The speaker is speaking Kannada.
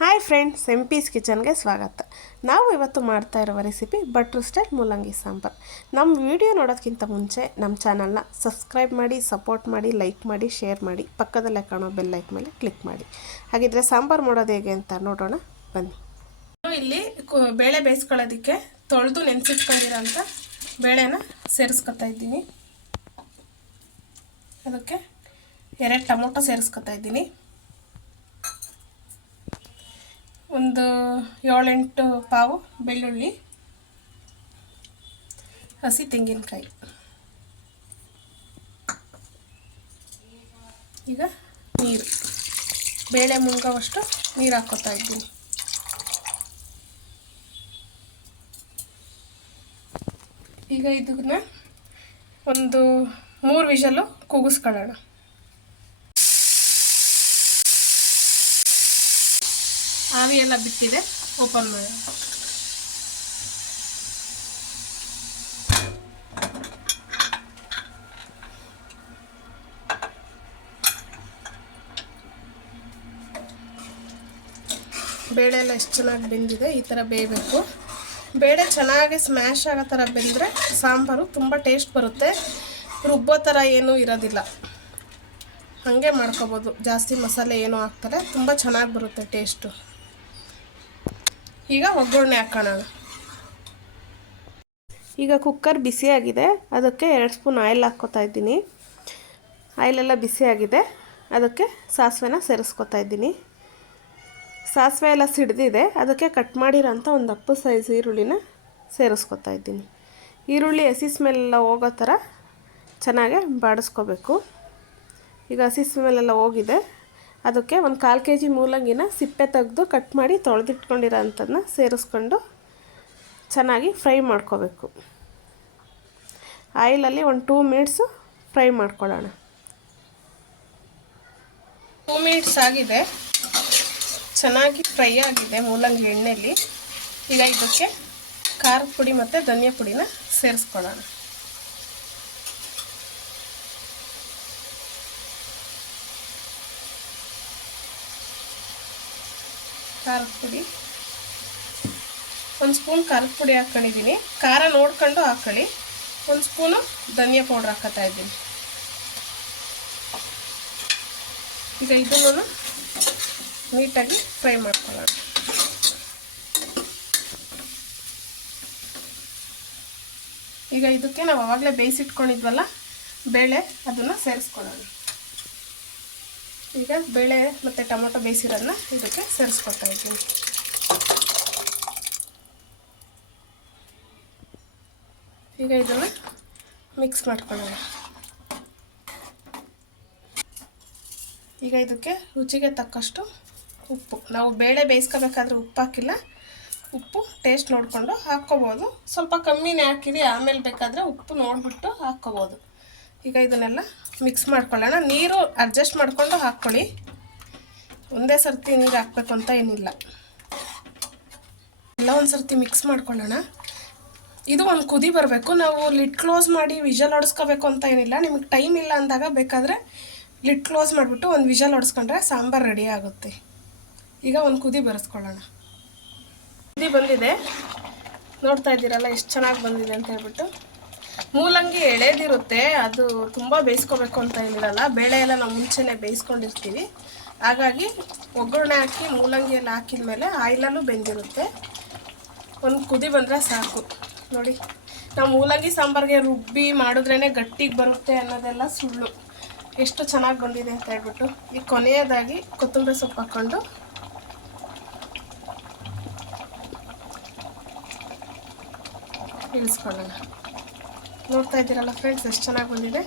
ಹಾಯ್ ಫ್ರೆಂಡ್ಸ್, ಪೀಸ್ ಕಿಚನ್ಗೆ ಸ್ವಾಗತ. ನಾವು ಇವತ್ತು ಮಾಡ್ತಾ ಇರುವ ರೆಸಿಪಿ ಬಟ್ರ್ ಸ್ಟೈಲ್ ಮೂಲಂಗಿ ಸಾಂಬಾರು. ನಮ್ಮ ವಿಡಿಯೋ ನೋಡೋದಕ್ಕಿಂತ ಮುಂಚೆ ನಮ್ಮ ಚಾನಲ್ನ ಸಬ್ಸ್ಕ್ರೈಬ್ ಮಾಡಿ, ಸಪೋರ್ಟ್ ಮಾಡಿ, ಲೈಕ್ ಮಾಡಿ, ಶೇರ್ ಮಾಡಿ, ಪಕ್ಕದಲ್ಲೇ ಕಾಣೋ ಬೆಲ್ ಲೈಕ್ ಮೇಲೆ ಕ್ಲಿಕ್ ಮಾಡಿ. ಹಾಗಿದ್ರೆ ಸಾಂಬಾರು ಮಾಡೋದು ಹೇಗೆ ಅಂತ ನೋಡೋಣ ಬನ್ನಿ. ಇಲ್ಲಿ ಬೇಳೆ ಬೇಯಿಸ್ಕೊಳ್ಳೋದಕ್ಕೆ ತೊಳೆದು ನೆನೆಸಿಟ್ಕೊಂಡಿರೋಂಥ ಬೇಳೆನ ಸೇರಿಸ್ಕೊತಾ ಇದ್ದೀನಿ. ಅದಕ್ಕೆ 2 ಟೊಮೊಟೊ ಸೇರಿಸ್ಕೊತಾ ಇದ್ದೀನಿ. ಒಂದು 7-8 ಪಾವು ಬೆಳ್ಳುಳ್ಳಿ, ಹಸಿ ತೆಂಗಿನಕಾಯಿ. ಈಗ ನೀರು, ಬೇಳೆ ಮುಳುಗೋವಷ್ಟು ನೀರು ಹಾಕ್ಕೋತಾ ಇದ್ದೀನಿ. ಈಗ ಇದನ್ನ ಒಂದು 3 ವಿಷಲು ಕೂಗಿಸ್ಕೊಳ್ಳೋಣ. ಆವಿ ಎಲ್ಲ ಬಿಟ್ಟಿದೆ, ಓಪನ್ ಮಾಡೋಣ. ಬೇಳೆ ಎಲ್ಲ ಎಷ್ಟು ಚೆನ್ನಾಗಿ ಬೆಂದಿದೆ, ಈ ಥರ ಬೇಯಬೇಕು. ಬೇಳೆ ಚೆನ್ನಾಗಿ ಸ್ಮ್ಯಾಶ್ ಆಗೋ ಥರ ಬೆಂದರೆ ಸಾಂಬಾರು ತುಂಬ ಟೇಸ್ಟ್ ಬರುತ್ತೆ. ರುಬ್ಬೋ ಥರ ಏನೂ ಇರೋದಿಲ್ಲ, ಹಾಗೆ ಮಾಡ್ಕೋಬೋದು. ಜಾಸ್ತಿ ಮಸಾಲೆ ಏನೂ ಹಾಕ್ತಾರೆ, ತುಂಬ ಚೆನ್ನಾಗಿ ಬರುತ್ತೆ ಟೇಸ್ಟು. ಈಗ ಒಗ್ಗರಣೆ ಹಾಕೋಣ. ಈಗ ಕುಕ್ಕರ್ ಬಿಸಿಯಾಗಿದೆ, ಅದಕ್ಕೆ 2 ಸ್ಪೂನ್ ಆಯಿಲ್ ಹಾಕ್ಕೋತಾ ಇದ್ದೀನಿ. ಆಯಿಲೆಲ್ಲ ಬಿಸಿಯಾಗಿದೆ, ಅದಕ್ಕೆ ಸಾಸಿವೆನ ಸೇರಿಸ್ಕೊತಾ ಇದ್ದೀನಿ. ಸಾಸಿವೆ ಎಲ್ಲ ಸಿಡ್ದಿದೆ, ಅದಕ್ಕೆ ಕಟ್ ಮಾಡಿರೋಂಥ ಒಂದು 10 ಸೈಜ್ ಈರುಳ್ಳಿನ ಸೇರಿಸ್ಕೊತಾ ಇದ್ದೀನಿ. ಈರುಳ್ಳಿ ಹಸಿ ಸ್ಮೆಲ್ಲ ಹೋಗೋ ಥರ ಚೆನ್ನಾಗಿ ಬಾಡಿಸ್ಕೋಬೇಕು. ಈಗ ಹಸಿ ಸ್ಮೆಲ್ಲೆಲ್ಲ ಹೋಗಿದೆ, ಅದಕ್ಕೆ ಒಂದು 1/4 kg ಮೂಲಂಗಿನ ಸಿಪ್ಪೆ ತೆಗೆದು ಕಟ್ ಮಾಡಿ ತೊಳೆದಿಟ್ಕೊಂಡಿರೋ ಅಂಥದ್ದನ್ನ ಸೇರಿಸ್ಕೊಂಡು ಚೆನ್ನಾಗಿ ಫ್ರೈ ಮಾಡ್ಕೋಬೇಕು. ಆಯಿಲಲ್ಲಿ ಒಂದು 2 ಮಿನಿಟ್ಸು ಫ್ರೈ ಮಾಡ್ಕೊಳ್ಳೋಣ. 2 ಮಿನಿಟ್ಸ್ ಆಗಿದೆ, ಚೆನ್ನಾಗಿ ಫ್ರೈ ಆಗಿದೆ ಮೂಲಂಗಿ ಎಣ್ಣೆಯಲ್ಲಿ. ಈಗ ಇದಕ್ಕೆ ಖಾರದ ಪುಡಿ ಮತ್ತು ಧನಿಯಾ ಪುಡಿನ ಸೇರಿಸ್ಕೊಳ್ಳೋಣ. ಖಾರದ ಪುಡಿ 1 ಸ್ಪೂನ್ ಖಾರದ ಪುಡಿ ಹಾಕ್ಕೊಂಡಿದ್ದೀನಿ. ಖಾರ ನೋಡ್ಕೊಂಡು ಹಾಕ್ಕೊಳ್ಳಿ. 1 ಸ್ಪೂನು ಧನಿಯಾ ಪೌಡ್ರ್ ಹಾಕ್ಕೊತಾ ಇದ್ದೀನಿ. ಈಗ ಇದನ್ನು ನೀಟಾಗಿ ಫ್ರೈ ಮಾಡ್ಕೊಳ್ಳೋಣ. ಈಗ ಇದಕ್ಕೆ ನಾವು ಆವಾಗಲೇ ಬೇಯಿಸಿಟ್ಕೊಂಡಿದ್ವಲ್ಲ ಬೇಳೆ, ಅದನ್ನು ಸೇರಿಸ್ಕೊಳ್ಳೋಣ. ಈಗ ಬೇಳೆ ಮತ್ತು ಟೊಮೊಟೊ ಬೇಯಿಸಿರೋದನ್ನ ಇದಕ್ಕೆ ಸೇರಿಸ್ಕೊತಾ ಇದ್ದೀನಿ. ಈಗ ಇದನ್ನು ಮಿಕ್ಸ್ ಮಾಡ್ಕೊಳ್ಳೋಣ. ಈಗ ಇದಕ್ಕೆ ರುಚಿಗೆ ತಕ್ಕಷ್ಟು ಉಪ್ಪು. ನಾವು ಬೇಳೆ ಬೇಯಿಸ್ಕೋಬೇಕಾದ್ರೆ ಉಪ್ಪು ಹಾಕಿಲ್ಲ, ಉಪ್ಪು ಟೇಸ್ಟ್ ನೋಡಿಕೊಂಡು ಹಾಕ್ಕೋಬೋದು. ಸ್ವಲ್ಪ ಕಮ್ಮಿನೇ ಹಾಕಿರಿ, ಆಮೇಲೆ ಬೇಕಾದರೆ ಉಪ್ಪು ನೋಡಿಬಿಟ್ಟು ಹಾಕ್ಕೋಬೋದು. ಈಗ ಇದನ್ನೆಲ್ಲ ಮಿಕ್ಸ್ ಮಾಡ್ಕೊಳ್ಳೋಣ. ನೀರು ಅಡ್ಜಸ್ಟ್ ಮಾಡಿಕೊಂಡು ಹಾಕ್ಕೊಳ್ಳಿ, ಒಂದೇ ಸರ್ತಿ ನೀರು ಹಾಕಬೇಕು ಅಂತ ಏನಿಲ್ಲ. ಎಲ್ಲ ಒಂದು ಸರ್ತಿ ಮಿಕ್ಸ್ ಮಾಡ್ಕೊಳ್ಳೋಣ. ಇದು ಒಂದು ಕುದಿ ಬರಬೇಕು. ನಾವು ಲಿಡ್ ಕ್ಲೋಸ್ ಮಾಡಿ ವಿಷಲ್ ಹೊಡಿಸ್ಕೋಬೇಕು ಅಂತ ಏನಿಲ್ಲ. ನಿಮಗೆ ಟೈಮ್ ಇಲ್ಲ ಅಂದಾಗ ಬೇಕಾದರೆ ಲಿಡ್ ಕ್ಲೋಸ್ ಮಾಡಿಬಿಟ್ಟು ಒಂದು ವಿಷಲ್ ಹೊಡಿಸ್ಕೊಂಡ್ರೆ ಸಾಂಬಾರು ರೆಡಿ ಆಗುತ್ತೆ. ಈಗ ಒಂದು ಕುದಿ ಬರೆಸ್ಕೊಳ್ಳೋಣ. ಕುದಿ ಬಂದಿದೆ, ನೋಡ್ತಾ ಇದ್ದೀರಲ್ಲ ಎಷ್ಟು ಚೆನ್ನಾಗಿ ಬಂದಿದೆ ಅಂತ ಹೇಳ್ಬಿಟ್ಟು. ಮೂಲಂಗಿ ಎಳೆದಿರುತ್ತೆ, ಅದು ತುಂಬ ಬೇಯಿಸ್ಕೋಬೇಕು ಅಂತ ಏನಿರಲ್ಲ. ಬೇಳೆ ಎಲ್ಲ ನಾವು ಮುಂಚೆನೇ ಬೇಯಿಸ್ಕೊಂಡಿರ್ತೀವಿ, ಹಾಗಾಗಿ ಒಗ್ಗರಣೆ ಹಾಕಿ ಮೂಲಂಗಿ ಎಲ್ಲ ಹಾಕಿದ ಮೇಲೆ ಆಯಿಲಲ್ಲೂ ಬೆಂದಿರುತ್ತೆ. ಒಂದು ಕುದಿ ಬಂದರೆ ಸಾಕು. ನೋಡಿ, ನಾವು ಮೂಲಂಗಿ ಸಾಂಬಾರಿಗೆ ರುಬ್ಬಿ ಮಾಡಿದ್ರೇ ಗಟ್ಟಿಗೆ ಬರುತ್ತೆ ಅನ್ನೋದೆಲ್ಲ ಸುಳ್ಳು. ಎಷ್ಟು ಚೆನ್ನಾಗಿ ಬಂದಿದೆ ಅಂತ ಹೇಳ್ಬಿಟ್ಟು. ಈಗ ಕೊನೆಯದಾಗಿ ಕೊತ್ತಂಬರಿ ಸೊಪ್ಪು ಹಾಕ್ಕೊಂಡು ಇಳಿಸ್ಕೊಳ್ಳೋಣ. ನೋಡ್ತಾ ಇದ್ದೀರಲ್ಲ ಫ್ರೆಂಡ್ಸ್, ಎಷ್ಟು ಚೆನ್ನಾಗಿ ಬಂದಿದೆ.